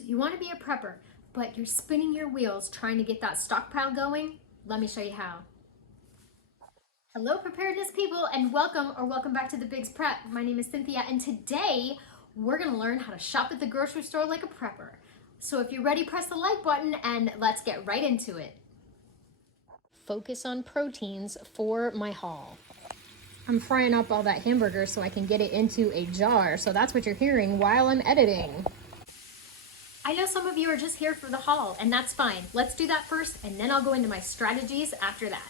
So you want to be a prepper, but you're spinning your wheels trying to get that stockpile going? Let me show you how. Hello preparedness people, and welcome back to the Big's Prep. My name is Cynthia, and today we're going to learn how to shop at the grocery store like a prepper. So if you're ready, press the like button and let's get right into it. Focus on proteins for my haul. I'm frying up all that hamburger so I can get it into a jar. So that's what you're hearing while I'm editing. I know some of you are just here for the haul, and that's fine. Let's do that first, and then I'll go into my strategies after that.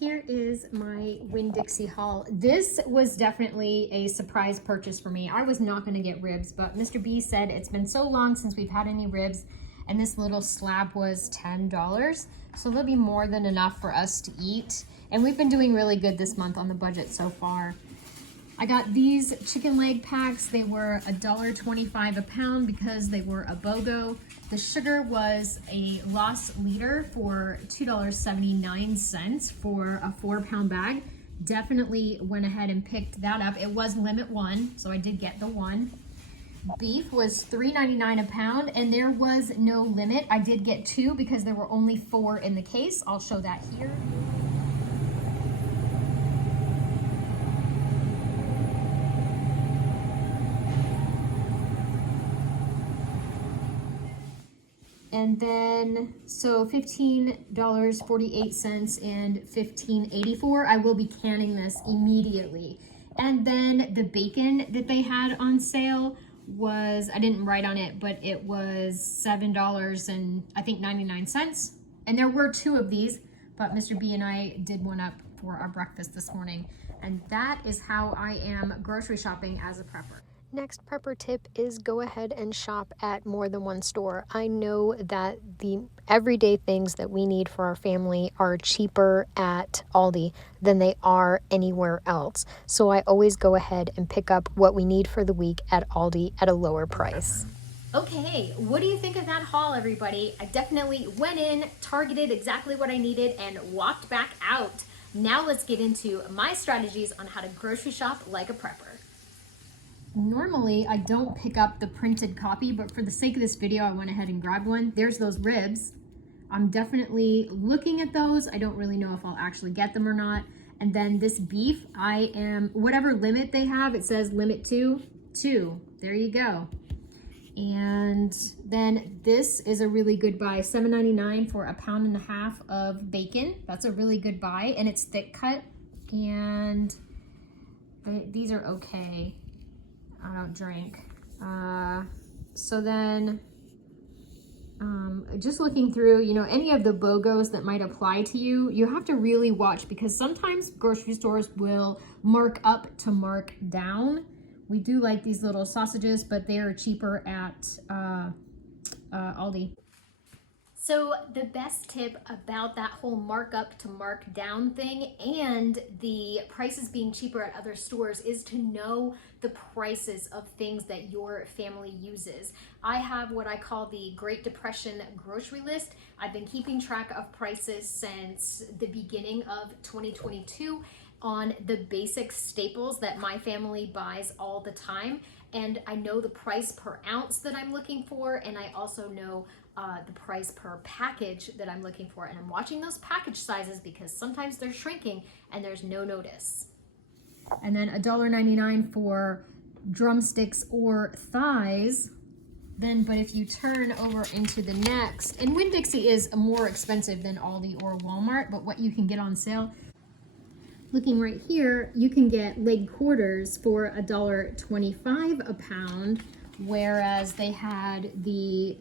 Here is my Winn-Dixie haul. This was definitely a surprise purchase for me. I was not going to get ribs, but Mr. B said it's been so long since we've had any ribs, and this little slab was $10. So there'll be more than enough for us to eat. And we've been doing really good this month on the budget so far. I got these chicken leg packs. They were $1.25 a pound because they were a BOGO. The sugar was a loss leader for $2.79 for a 4-pound bag. Definitely went ahead and picked that up. It was limit one, so I did get the one. Beef was $3.99 a pound, and there was no limit. I did get 2 because there were only 4 in the case. I'll show that here. And then, so $15.48 and $15.84. I will be canning this immediately. And then the bacon that they had on sale was, I didn't write on it, but it was $7 and I think 99 cents. And there were 2 of these, but Mr. B and I did one up for our breakfast this morning. And that is how I am grocery shopping as a prepper. Next prepper tip is go ahead and shop at more than one store. I know that the everyday things that we need for our family are cheaper at Aldi than they are anywhere else. So I always go ahead and pick up what we need for the week at Aldi at a lower price. Okay, what do you think of that haul, everybody? I definitely went in, targeted exactly what I needed, and walked back out. Now let's get into my strategies on how to grocery shop like a prepper. Normally, I don't pick up the printed copy, but for the sake of this video, I went ahead and grabbed one. There's those ribs. I'm definitely looking at those. I don't really know if I'll actually get them or not. And then this beef, I am, whatever limit they have, it says limit 2. There you go. And then this is a really good buy, $7.99 for 1.5 pounds of bacon. That's a really good buy, and it's thick cut, and these are okay. I don't drink. So then just looking through, you know, any of the BOGOs that might apply to you, you have to really watch because sometimes grocery stores will mark up to mark down. We do like these little sausages, but they are cheaper at Aldi. So the best tip about that whole markup to mark down thing and the prices being cheaper at other stores is to know the prices of things that your family uses. I have what I call the Great Depression grocery list. I've been keeping track of prices since the beginning of 2022 on the basic staples that my family buys all the time. And I know the price per ounce that I'm looking for, and I also know the price per package that I'm looking for. And I'm watching those package sizes because sometimes they're shrinking and there's no notice. And then $1.99 for drumsticks or thighs. But if you turn over into the next, and Winn-Dixie is more expensive than Aldi or Walmart, but what you can get on sale, looking right here, you can get leg quarters for $1.25 a pound, whereas they had the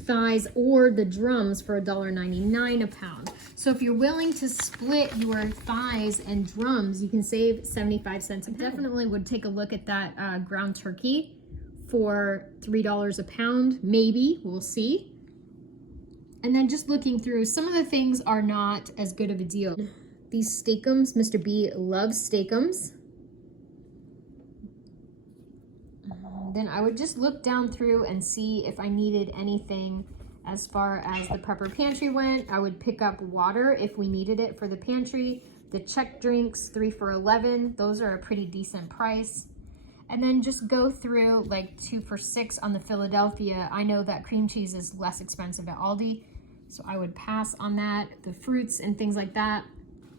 thighs or the drums for $1.99 a pound. So if you're willing to split your thighs and drums, you can save 75 cents a pound. I definitely would take a look at that ground turkey for $3 a pound, maybe, we'll see. And then just looking through, some of the things are not as good of a deal. These steakums, Mr. B loves steakums. Then I would just look down through and see if I needed anything as far as the Prepper Pantry went. I would pick up water if we needed it for the pantry. The check drinks, 3 for $11. Those are a pretty decent price. And then just go through like 2 for $6 on the Philadelphia. I know that cream cheese is less expensive at Aldi, so I would pass on that. The fruits and things like that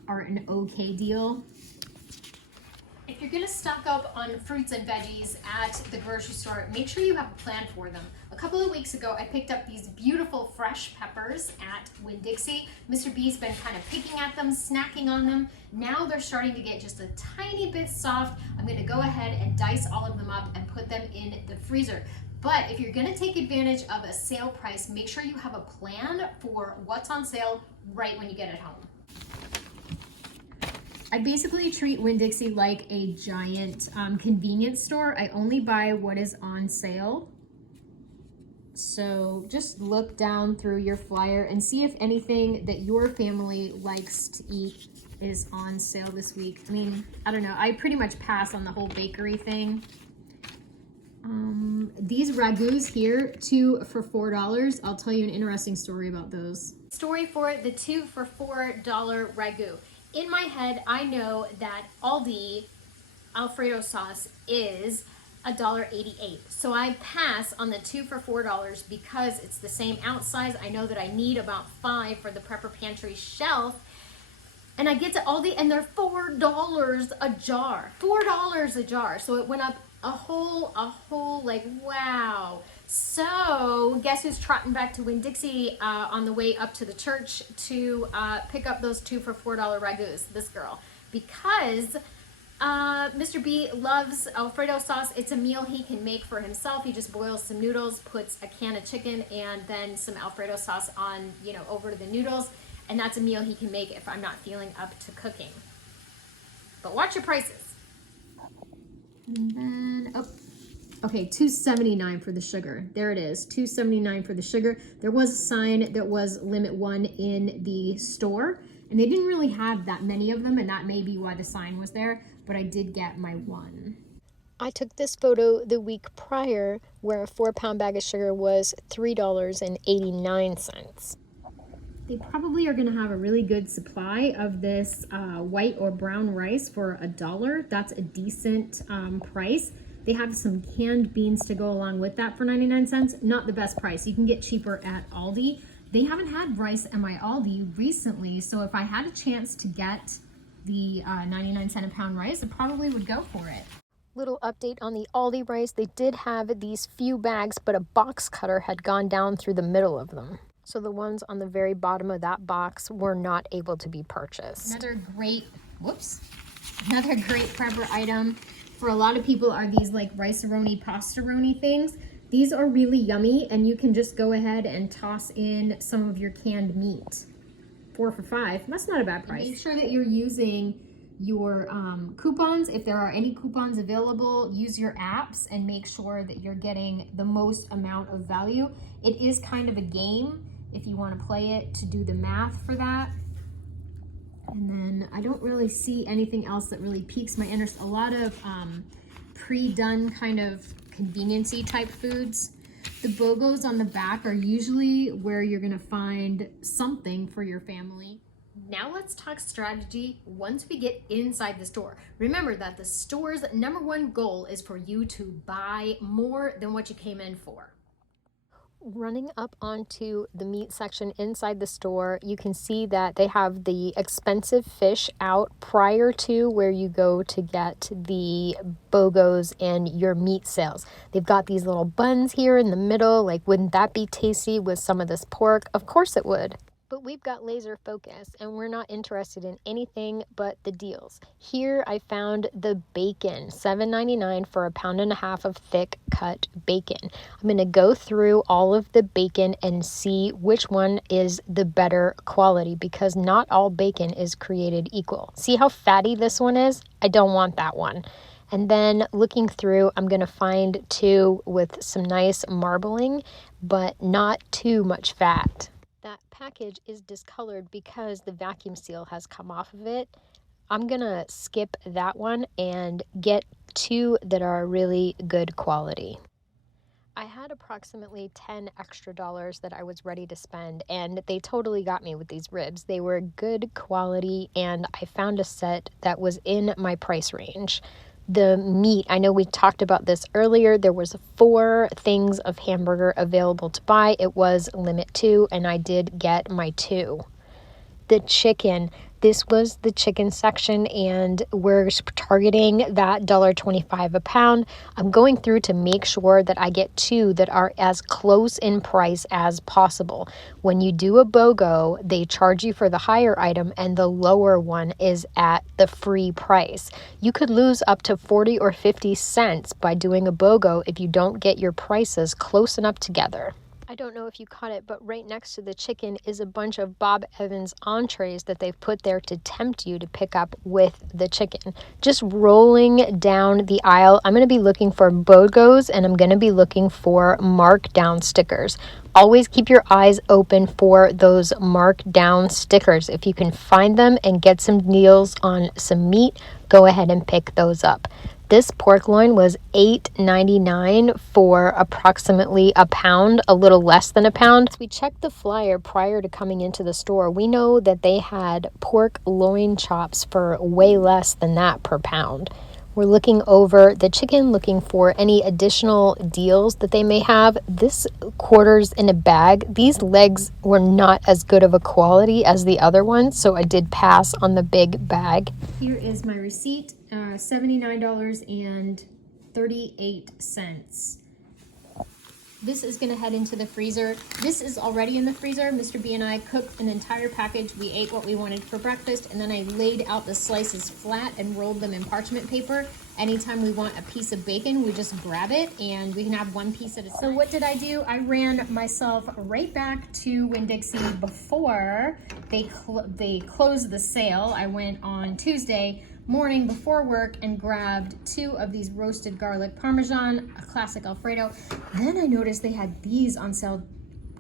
are an okay deal. If you're gonna stock up on fruits and veggies at the grocery store, make sure you have a plan for them. A couple of weeks ago, I picked up these beautiful fresh peppers at Winn-Dixie. Mr. B's been kind of picking at them, snacking on them. Now they're starting to get just a tiny bit soft. I'm gonna go ahead and dice all of them up and put them in the freezer. But if you're gonna take advantage of a sale price, make sure you have a plan for what's on sale right when you get it home. I basically treat Winn-Dixie like a giant convenience store. I only buy what is on sale. So just look down through your flyer and see if anything that your family likes to eat is on sale this week. I mean, I don't know. I pretty much pass on the whole bakery thing. These ragouts here, 2 for $4. I'll tell you an interesting story about those. Story for the 2 for $4 ragout. In my head, I know that Aldi Alfredo sauce is $1.88. So I pass on the 2 for $4 because it's the same ounce size. I know that I need about 5 for the Prepper Pantry shelf. And I get to Aldi and they're $4 a jar. $4 a jar. So it went up a whole, like, wow. So guess who's trotting back to Winn-Dixie on the way up to the church to pick up those 2 for $4 ragouts? This girl. Because Mr. B loves Alfredo sauce. It's a meal he can make for himself. He just boils some noodles, puts a can of chicken, and then some Alfredo sauce on, over to the noodles. And that's a meal he can make if I'm not feeling up to cooking. But watch your prices. And then, okay, $2.79 for the sugar. There it is, $2.79 for the sugar. There was a sign that was limit 1 in the store, and they didn't really have that many of them, and that may be why the sign was there, but I did get my 1. I took this photo the week prior where a 4-pound bag of sugar was $3.89. They probably are going to have a really good supply of this white or brown rice for $1. That's a decent price. They have some canned beans to go along with that for 99 cents. Not the best price. You can get cheaper at Aldi. They haven't had rice at my Aldi recently, so if I had a chance to get the 99 cent a pound rice, I probably would go for it. Little update on the Aldi rice. They did have these few bags, but a box cutter had gone down through the middle of them. So the ones on the very bottom of that box were not able to be purchased. Another great prepper item for a lot of people are these like rice-a-roni, pasta-roni things. These are really yummy, and you can just go ahead and toss in some of your canned meat. 4 for $5. That's not a bad price. Make sure that you're using your coupons. If there are any coupons available, use your apps and make sure that you're getting the most amount of value. It is kind of a game if you want to play it to do the math for that. And then I don't really see anything else that really piques my interest. A lot of pre-done kind of convenience-y type foods. The BOGOs on the back are usually where you're gonna find something for your family. Now let's talk strategy once we get inside the store. Remember that the store's #1 goal is for you to buy more than what you came in for. Running up onto the meat section inside the store, you can see that they have the expensive fish out prior to where you go to get the BOGOs and your meat sales. They've got these little buns here in the middle. Like, wouldn't that be tasty with some of this pork? Of course it would. But we've got laser focus and we're not interested in anything but the deals. Here I found the bacon, $7.99 for a 1.5 pounds of thick cut bacon. I'm going to go through all of the bacon and see which one is the better quality, because not all bacon is created equal. See how fatty this one is? I don't want that one. And then looking through, I'm going to find 2 with some nice marbling, but not too much fat. That package is discolored because the vacuum seal has come off of it. I'm gonna skip that one and get 2 that are really good quality. I had approximately $10 extra that I was ready to spend, and they totally got me with these ribs. They were good quality, and I found a set that was in my price range. The meat, I know we talked about this earlier. There was 4 things of hamburger available to buy. It was limit 2, and I did get my 2. The chicken, this was the chicken section, and we're targeting that $1.25 a pound. I'm going through to make sure that I get 2 that are as close in price as possible. When you do a BOGO, they charge you for the higher item, and the lower one is at the free price. You could lose up to 40 or 50 cents by doing a BOGO if you don't get your prices close enough together. I don't know if you caught it, but right next to the chicken is a bunch of Bob Evans entrees that they've put there to tempt you to pick up with the chicken. Just rolling down the aisle, I'm going to be looking for BOGOs, and I'm going to be looking for markdown stickers. Always keep your eyes open for those markdown stickers. If you can find them and get some deals on some meat, go ahead and pick those up. This pork loin was $8.99 for approximately a pound, a little less than a pound. We checked the flyer prior to coming into the store. We know that they had pork loin chops for way less than that per pound. We're looking over the chicken, looking for any additional deals that they may have. This quarters in a bag. These legs were not as good of a quality as the other ones, so I did pass on the big bag. Here is my receipt, $79.38. This is going to head into the freezer. This is already in the freezer. Mr. B and I cooked an entire package. We ate what we wanted for breakfast, and then I laid out the slices flat and rolled them in parchment paper. Anytime we want a piece of bacon, we just grab it, and we can have one piece at a time. So what did I do? I ran myself right back to Winn-Dixie before they closed the sale. I went on Tuesday morning before work and grabbed 2 of these roasted garlic parmesan, a classic Alfredo. Then I noticed they had these on sale,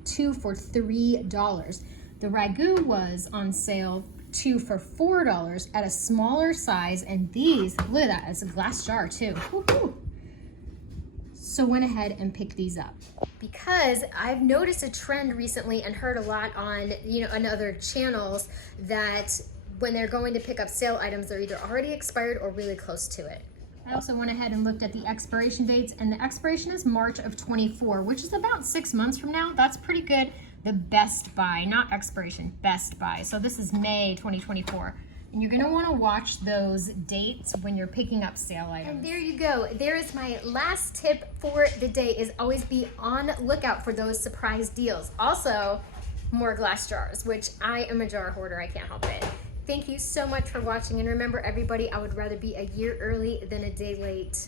2 for $3. The ragu was on sale, 2 for $4 at a smaller size, and these, look at that, it's a glass jar too. Woo-hoo. So went ahead and picked these up because I've noticed a trend recently and heard a lot on, on other channels that when they're going to pick up sale items, they're either already expired or really close to it. I also went ahead and looked at the expiration dates, and the expiration is March of 24, which is about 6 months from now. That's pretty good. The best buy, not expiration, best buy. So this is May 2024. And you're gonna wanna watch those dates when you're picking up sale items. And there you go. There is my last tip for the day, is always be on lookout for those surprise deals. Also, more glass jars, which I am a jar hoarder, I can't help it. Thank you so much for watching, and remember everybody, I would rather be a year early than a day late.